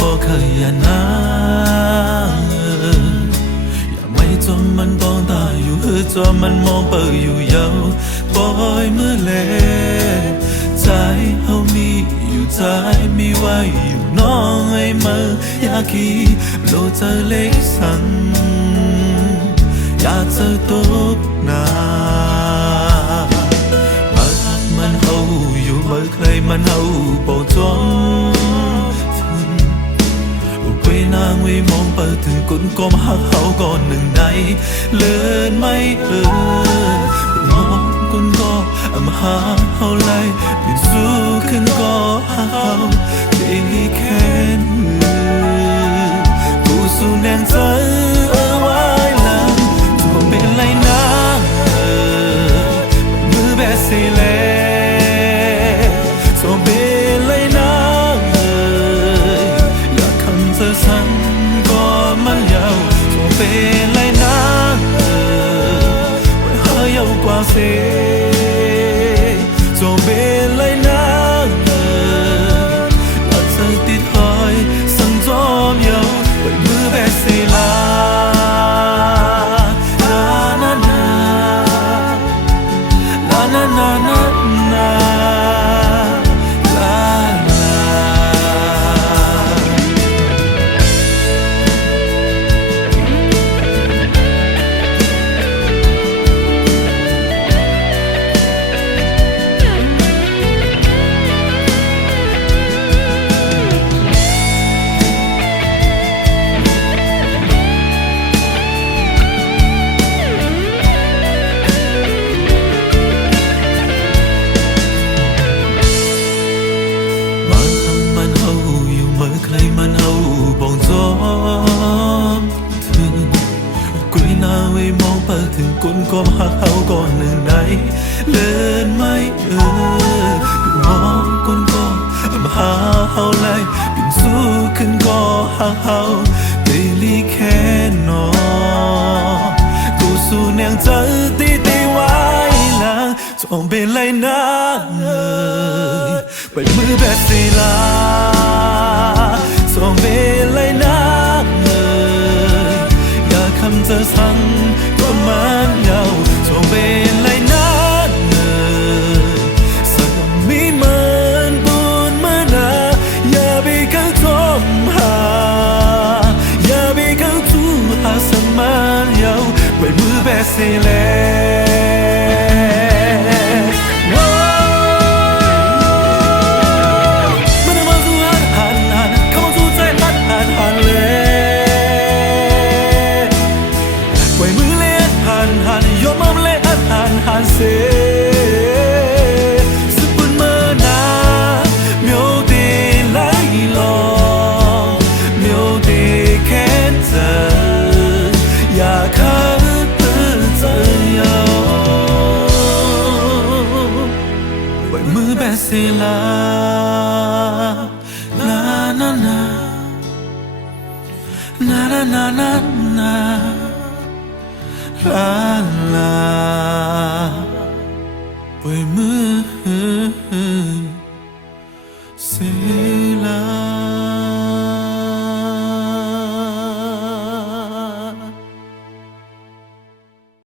bỏ khơi ya na ya mấy cho mình bong ta yêu hư cho mình mong bờ yêu yêu boy mưa lệ trái hậu mi yêu trái mi quay yêu nó ngày mơ ya khi lộ trời lấy sẵn ya trời tốt naมันเฮาอยู่เมื่อใครมันเฮาเป่าจ้องถึงเวนางเวมองเปิดถึงก้นก้มหักเฮาก่อนหนึ่งในเลินไม่มองก้นก็หาเฮาไล่เป็นสู้ขึ้นก็หาเฮาได้แค่กูสู้แน่นใจไว้หลังตัวเป็นไรนะมือแบบเสียเป็นไรนะไว้หายาวกว่าเสียจงเป็นไรนะอยากเธอติดหอยสั่งจอมยาวไว้มือแบบเสียลาลาลาลาลาลาลาลามันเฮาบ่งจอมถึงกุยนาไว้มองเปิดถึงก้นก้มหักเฮาก่อนหนึ่งในเลินไม่มองก้นก็มาหาเฮาไล่บินสู้ขึ้นก็หักเฮาได้ลีแค่นอกูสู้แนงใจตีไว้หลังจงเป็นไรนะไปมือแบบเสียลาส่งเป็นไรนักเลยอยากคำจะสั่งก็มันยาวส่งเป็นไรนักเลยสักมีมันบุญมานาอย่าไปเข้าทมหาอย่าไปเข้าทูหาสมานยาวไปมือแบบเสียเสียสุดมือหน้าเมียวดีไหลลองเมียวดีแค่เธออยากขัดตื้อใจยาวไว้มือแบบเสียลานานานานานานานานา